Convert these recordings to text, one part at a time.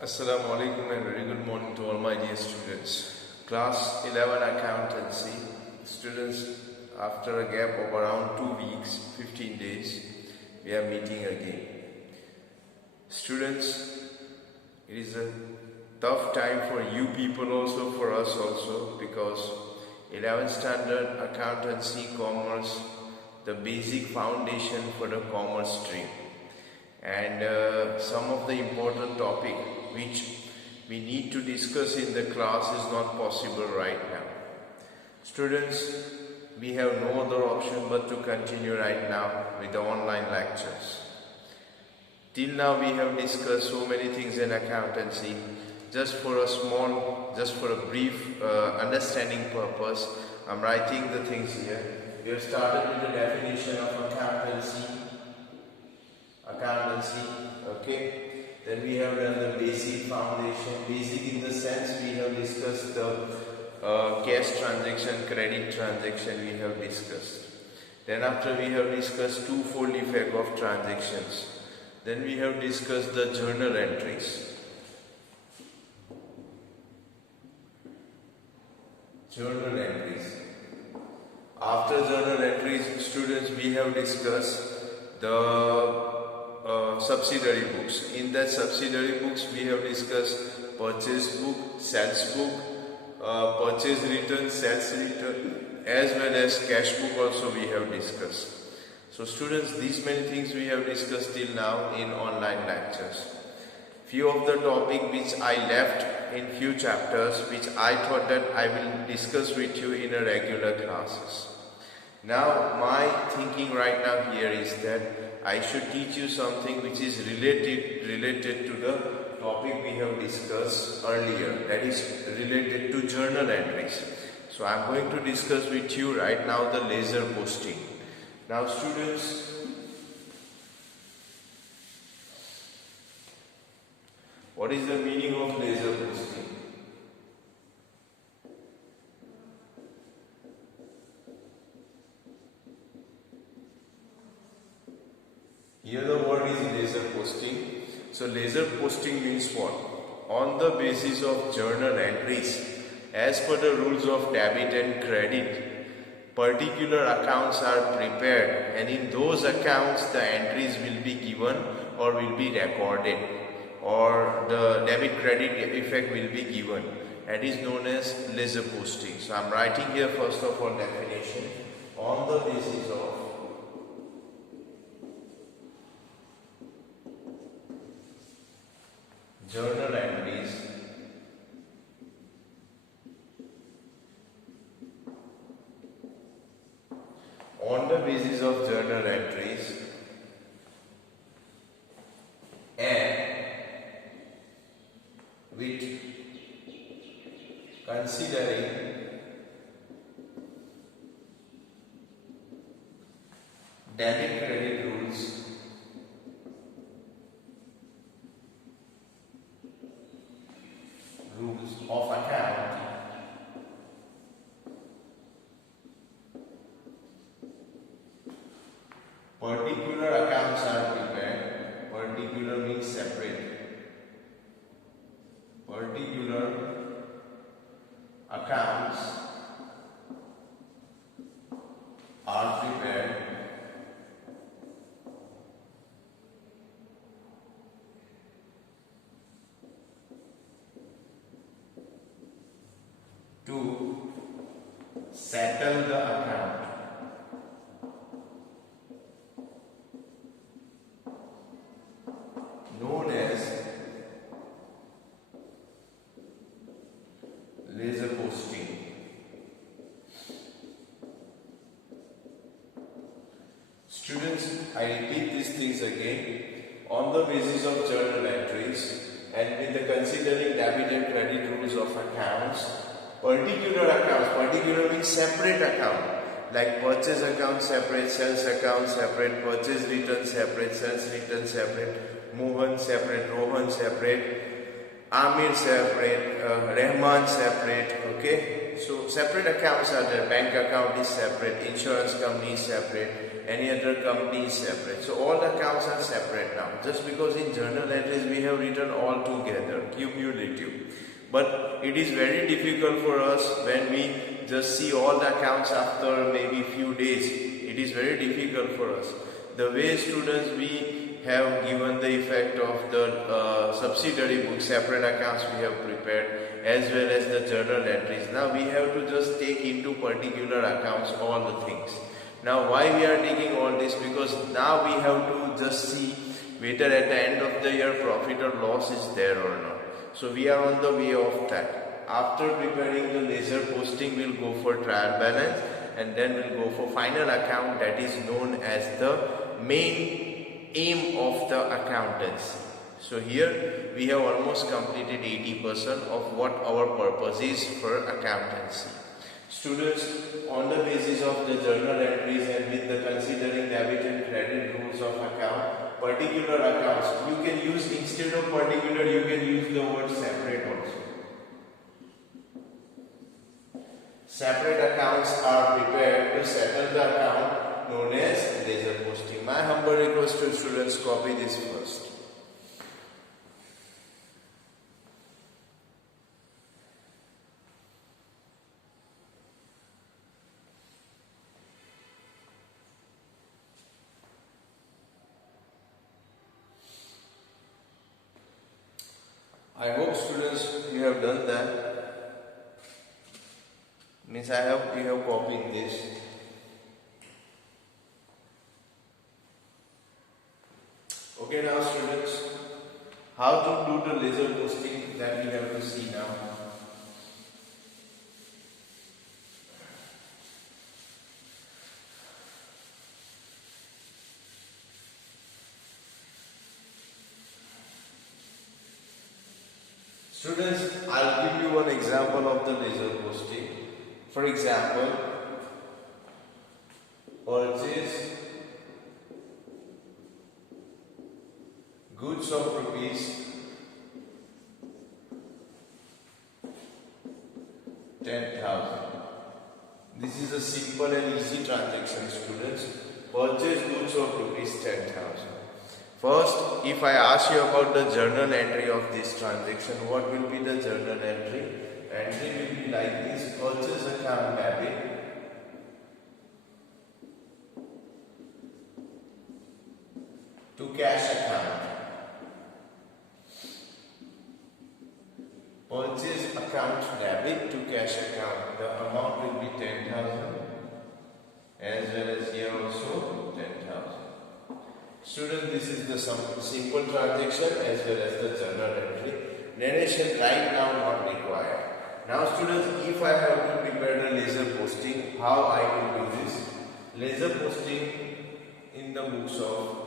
Assalamu alaikum and very good morning to all my dear students. Class 11 accountancy. Students, after a gap of around 2 weeks, 15 days, we are meeting again. Students, it is a tough time for you people also, for us also, because 11th standard accountancy commerce, the basic foundation for the commerce stream. And some of the important topic which we need to discuss in the class is not possible right now. Students, we have no other option but to continue right now with the online lectures. Till now we have discussed so many things in accountancy. Just for a brief understanding purpose, I'm writing the things here. We have started with the definition of accountancy, okay. Then we have done the basic foundation. Basic in the sense we have discussed the cash transaction, credit transaction we have discussed. Then after we have discussed twofold effect of transactions. Then we have discussed the journal entries. Journal entries. After journal entries, students, we have discussed the subsidiary books. In that subsidiary books, we have discussed purchase book, sales book, purchase return, sales return, as well as cash book also we have discussed. So students, these many things we have discussed till now in online lectures. Few of the topic which I left in few chapters, which I thought that I will discuss with you in a regular classes. Now my thinking right now here is that I should teach you something which is related to the topic we have discussed earlier, that is related to journal entries. So I am going to discuss with you right now the ledger posting. Now students, what is the meaning of ledger posting? Here the word is ledger posting. So ledger posting means what? On the basis of journal entries, as per the rules of debit and credit, particular accounts are prepared, and in those accounts the entries will be given or will be recorded, or the debit credit effect will be given. That is known as ledger posting. So I am writing here first of all definition. On the basis of journal entries, on the basis of journal entries and with considering debit credit rules of account, particular accounts are prepared. Particular means separate. Particular accounts are prepared to settle the account. Known as ledger posting. Students, I repeat these things again. On the basis of journal entries and with the considering debit and credit rules of accounts, particular means separate account, like purchase account separate, sales account separate, purchase return separate, sales return separate, Mohan separate, Rohan separate, Amir separate, Rahman separate, okay. so separate accounts are there. Bank account is separate, insurance company is separate, any other company is separate. So all the accounts are separate now. Just because in journal entries we have written all together, cumulative. But it is very difficult for us when we just see all the accounts after maybe few days. It is very difficult for us. The way students we have given the effect of the subsidiary book, separate accounts we have prepared, as well as the journal entries. Now we have to just take into particular accounts all the things. Now why we are taking all this? Because now we have to just see whether at the end of the year profit or loss is there or not. So we are on the way of that. After preparing the ledger posting, we'll go for trial balance, and then we'll go for final account, that is known as the main aim of the accountancy. So here we have almost completed 80% of what our purpose is for accountancy. Students, on the basis of the journal entries and with the considering debit and credit rules of account, particular accounts, you can use, instead of particular, you can use the word separate also. Separate accounts are prepared to settle the account known as ledger posting. My humble request to students, copy this first. I hope students you have done that. Means I hope you have copied this. Okay, now students, how to do the ledger posting, that we have to see now. Students, I'll give you one example of the ledger posting. For example, purchase goods of rupees 10,000. This is a simple and easy transaction, students. Purchase goods of rupees 10,000. First, if I ask you about the journal entry of this transaction, what will be the journal entry? Entry will be like this: purchase account debit to cash account. Purchase account debit to cash account. The amount will be 10,000, as well as here also 10,000. Student, this is the simple transaction as well as the journal entry. Narration right now not required. Now students, if I have to prepare the ledger posting, how I will do this? Ledger posting in the books of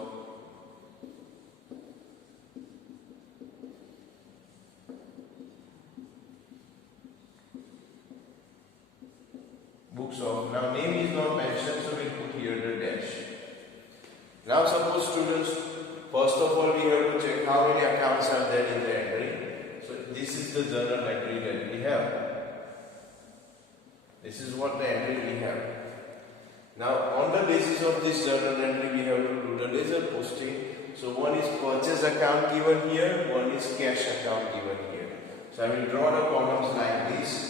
now name is not mentioned, so we'll put here the dash. Now suppose students, first of all we have to check how many accounts are there in the entry. So this is the journal entry that we have. This is what the entry we have. Now on the basis of this journal entry we have to do the ledger posting. So one is purchase account given here, one is cash account given here. So I will draw the columns like this.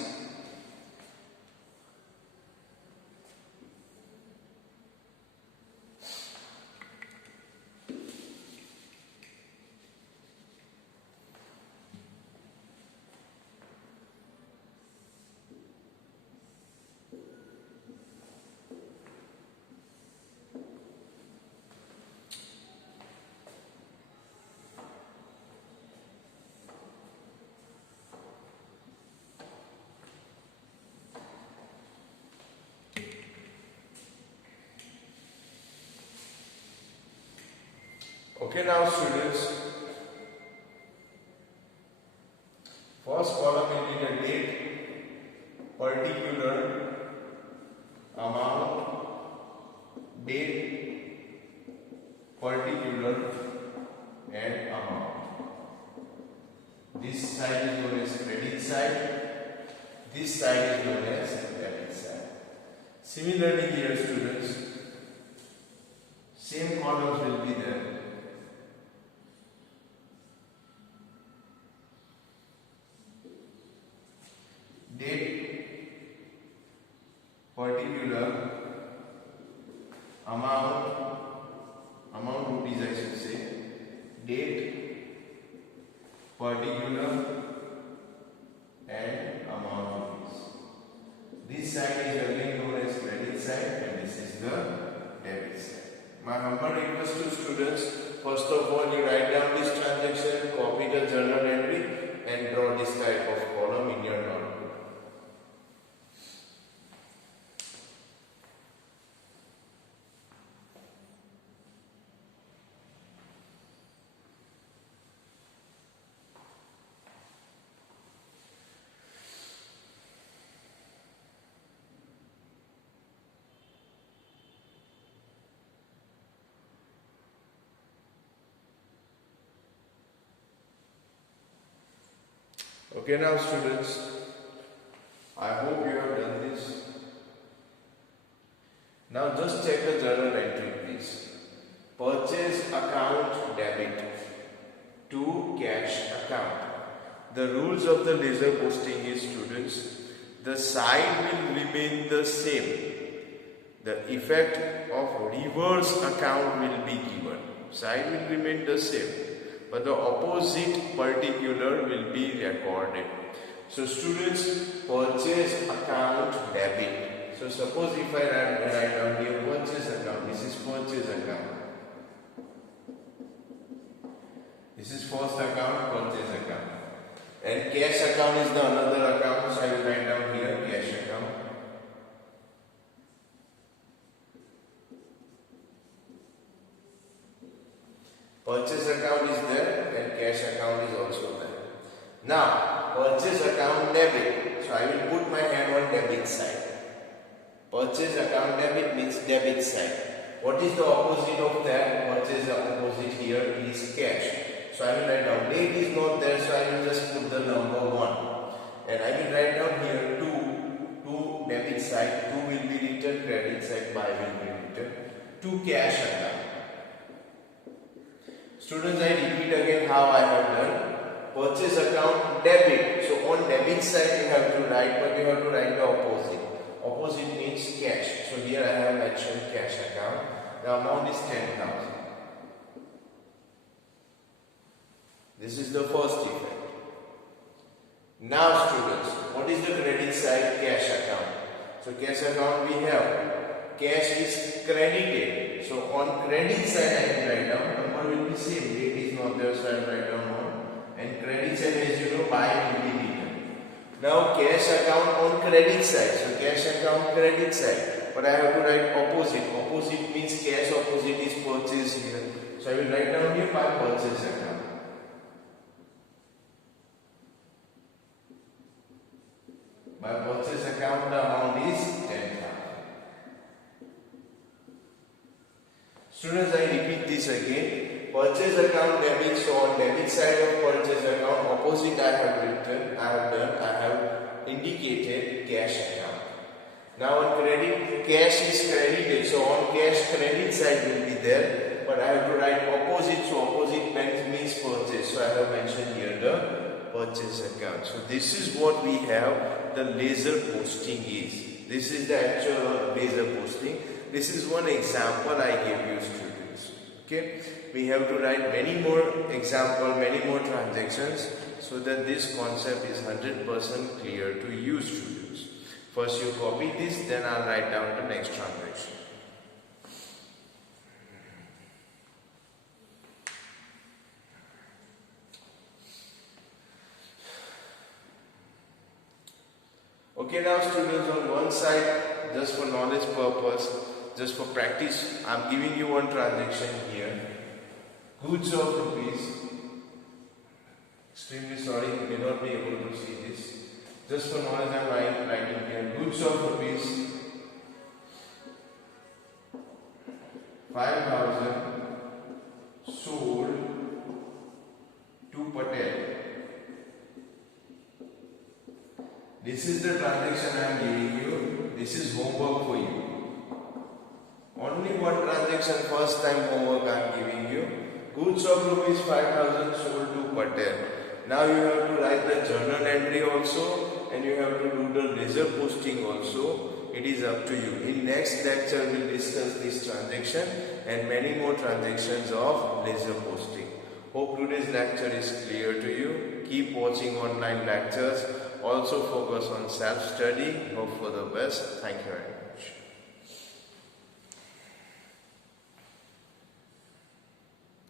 Okay, now students, first column will be the date, particular, amount, date, particular, and amount. This side is known as credit side, This side is known as debit side. Similarly here students, same columns will be there. Date, particular amount rupees I should say, date, particular and amount rupees. This side is again known as credit side and this is the debit side. My humble request to students, first of all you write down this transaction, copy the journal entry and draw this type of column in your notebook. Okay, now students, I hope you have done this. Now just check the journal entry please. Purchase account debit to cash account. The rules of the ledger posting is students, the side will remain the same. The effect of reverse account will be given. Side will remain the same, but the opposite particular will be recorded. So students, purchase account debit. So suppose if I write down here purchase account, this is purchase account. This is first account, purchase account. And cash account is the another account, so I will write down here cash account. Purchase account is there and cash account is also there. Now, purchase account debit. So I will put my hand on debit side. Purchase account debit means debit side. What is the opposite of that? Purchase opposite here is cash. So I will write down date is not there, so I will just put the number 1. And I will write down here 2 debit side, 2 will be written, credit side, 5 will be written, to cash account. Students, I repeat again how I have done. Purchase account debit. So on debit side you have to write, but you have to write the opposite. Opposite means cash. So here I have mentioned cash account. The amount is 10,000. This is the first effect. Now students, what is the credit side? Cash account. So cash account we have. Cash is credited. So on credit side I can write down, number will be same. Date is not there, so I will write down 1. And credit side, as you know, by will be written. Now cash account on credit side. So cash account credit side. But I have to write opposite. Opposite means cash opposite is purchase here. So I will write down here by purchase account. By purchase account the amount is 10,000. Students, I repeat this again. Purchase account debit. So on debit side of purchase account, opposite I have indicated cash account. Now on credit, cash is credited. So on cash credit side will be there, but I have to write opposite. So opposite means purchase. So I have mentioned here the purchase account. So this is what we have. The ledger posting is. This is the actual ledger posting. This is one example I gave you students. Okay, we have to write many more example, many more transactions, so that this concept is 100% clear to you students. First you copy this, then I'll write down the next transaction. Okay, now students, on one side, just for knowledge purpose, just for practice, I am giving you one transaction here. Goods of rupees. Extremely sorry, you may not be able to see this. Just for knowledge, I am writing here. Goods of rupees 5,000 sold to Patel. This is the transaction I am giving you. This is homework for you. Only one transaction, first time homework I am giving you. Goods of rupees 5,000 sold to Patel. Now you have to write the journal entry also, and you have to do the ledger posting also. It is up to you. In next lecture we will discuss this transaction and many more transactions of ledger posting. Hope today's lecture is clear to you. Keep watching online lectures. Also focus on self-study. Hope for the best. Thank you very much.